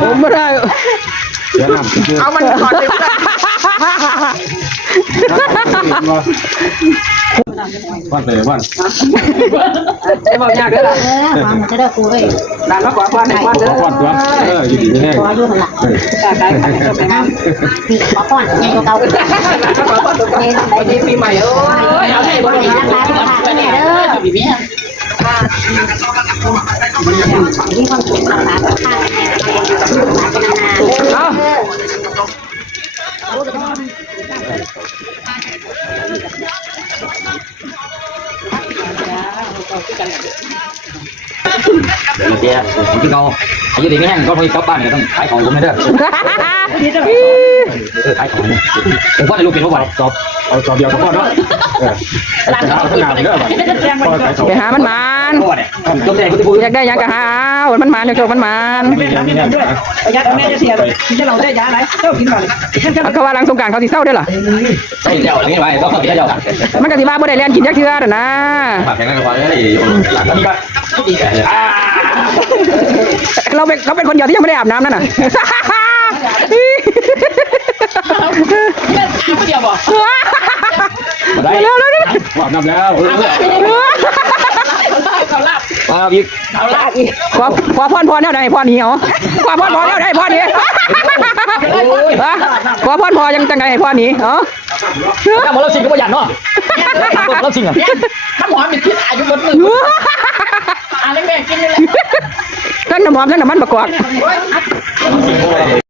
ผมไม่ได้เอามันก่อนเลยวันเลยวันไอ้บอกยากได้ละมันจะได้กูเลย ด่านมาขอพรให้พรเด้อ วันตัวอยู่ดีแน่ ขออยู่หลัง ได้ไปมา ปีขอก่อนไงเก่าๆ ขอพรตัวนี้วันนี้ปีใหม่โอ้ยเอาให้บ่ได้นะคะที่ความสุขต่างๆข้างๆ เอา เดี๋ยวที่เขาอายุดีไม่แห้งก็พอดีกลับบ้านก็ต้องขายของผมไม่ได้ขายของผมว่าในลูกเป็นว่าสอบเอาสอบเดียวก็พอเนาะไปหาขนาดนี้เด้อไปหามันมันอยากได้ยังกะหามันมันโจกมันมันยัดเอาแม่จะเสียเลยจะเราได้ยาอะไรเจ้ากินก่อนเขาว่าหลังสงกรานต์เขาสิเศร้าด้วยล่ะ ใช่เจ้านี่ไปก็เขาเจ้ากัน มันก็สิว่าบ่ได้เรียนกินจักเทื่อนะ ฝากแข่งกันก่อนเลยหลังนี้ก็เราเป็นคนเดียวที่ยังไม่ได้อาบน้ำนั่นน่ะเร็วอาบน้ำแล้วมาอีกพอพ่อแนวไหนพ่อหนีเหรอพอพ่อแนวไหนพ่อหนีพอพ่อยังจังไงพ่อหนีเหรอถ้าหมดเราสิ่งก็ไม่หยันเนาะเราสิ่งอ่ะถ้าหมอมีพิษอายุหมดมืออะไรแม่กินเลย ทั้งน้ำหอมทั้งน้ำมันประกอบ